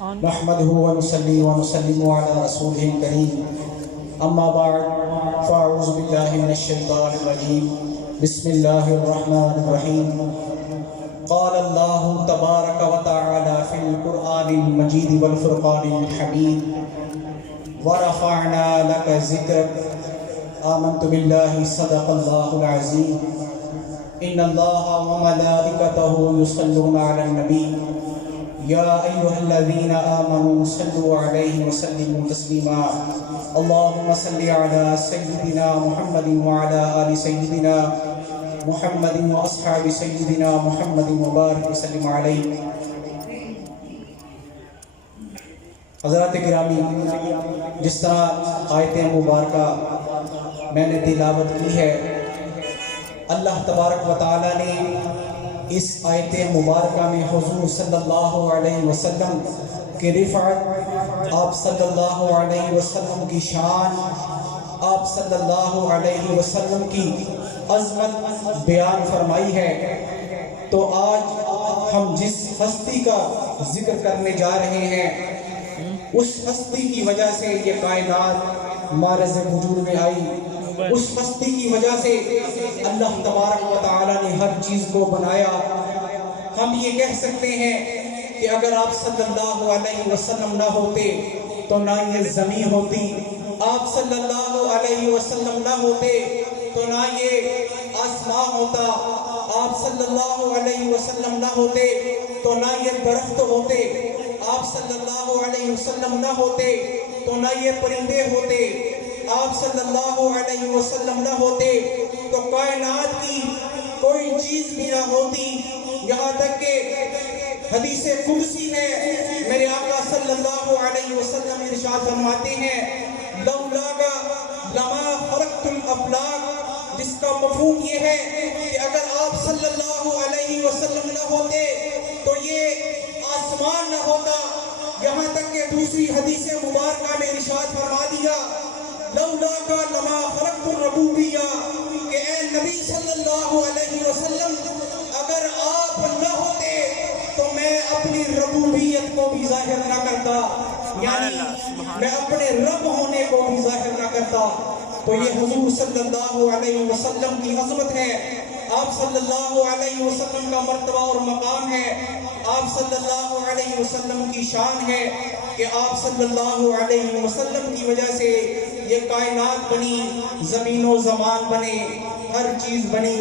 نحمده ونصلي ونسلم على رسوله الكريم اما بعد فاعوذ بالله من الشيطان الرجيم بسم الله الرحمن الرحيم قال الله تبارك وتعالى في القرآن المجيد والفرقان الحميد ورفعنا لك ذكرك آمنت بالله صدق الله العظيم ان الله وملائكته يصلون على النبي یا ایھا الذین آمنوا صلوا علیہ وسلموا تسلیما اللهم صل علی سیدنا محمد وعلی آل سیدنا محمد واصحاب سیدنا محمد مبارک وسلم علیہ۔ حضرات گرامی، جس طرح آیت مبارکہ میں نے تلاوت کی ہے، اللہ تبارک و تعالی نے اس آیت مبارکہ میں حضور صلی اللہ علیہ وسلم کی رفعت، آپ صلی اللہ علیہ وسلم کی شان، آپ صلی اللہ علیہ وسلم کی عظمت بیان فرمائی ہے۔ تو آج ہم جس ہستی کا ذکر کرنے جا رہے ہیں، اس ہستی کی وجہ سے یہ کائنات معرض وجود میں آئی، اس ہستی کی وجہ سے اللہ تبارک و تعالی نے ہر چیز کو بنایا۔ ہم یہ کہہ سکتے ہیں کہ اگر آپ صلی اللہ علیہ وسلم نہ ہوتے تو نہ یہ زمین ہوتی، آپ صلی اللہ علیہ وسلم نہ ہوتے تو نہ یہ آسمان ہوتا، آپ صلی اللہ علیہ وسلم نہ ہوتے تو نہ یہ درخت ہوتے، آپ صلی اللہ علیہ وسلم نہ ہوتے تو نہ یہ پرندے ہوتے، آپ صلی اللہ علیہ وسلم نہ ہوتے تو کائنات کی کوئی چیز بھی نہ ہوتی۔ یہاں تک کہ حدیث قدسی میں میرے آقا صلی اللہ علیہ وسلم ارشاد فرماتے ہیں لولاک لما خلقت الافلاک، جس کا مفہوم یہ ہے کہ اگر آپ صلی اللہ علیہ وسلم نہ ہوتے تو یہ آسمان نہ ہوتا۔ یہاں تک کہ دوسری حدیث مبارکہ میں ارشاد فرما دیا لولاک لما خلقت الربوبیہ، کہ اے نبی صلی اللہ علیہ وسلم اگر آپ نہ ہوتے تو میں اپنی ربوبیت کو بھی ظاہر نہ کرتا، یعنی میں اپنے رب ہونے کو بھی ظاہر نہ کرتا۔ تو یہ حضور صلی اللہ علیہ وسلم کی عظمت ہے، آپ صلی اللہ علیہ وسلم کا مرتبہ اور مقام ہے، آپ صلی اللہ علیہ وسلم کی شان ہے کہ آپ صلی اللہ علیہ وسلم کی وجہ سے یہ کائنات بنی، زمین و زمان بنے، ہر چیز بنی۔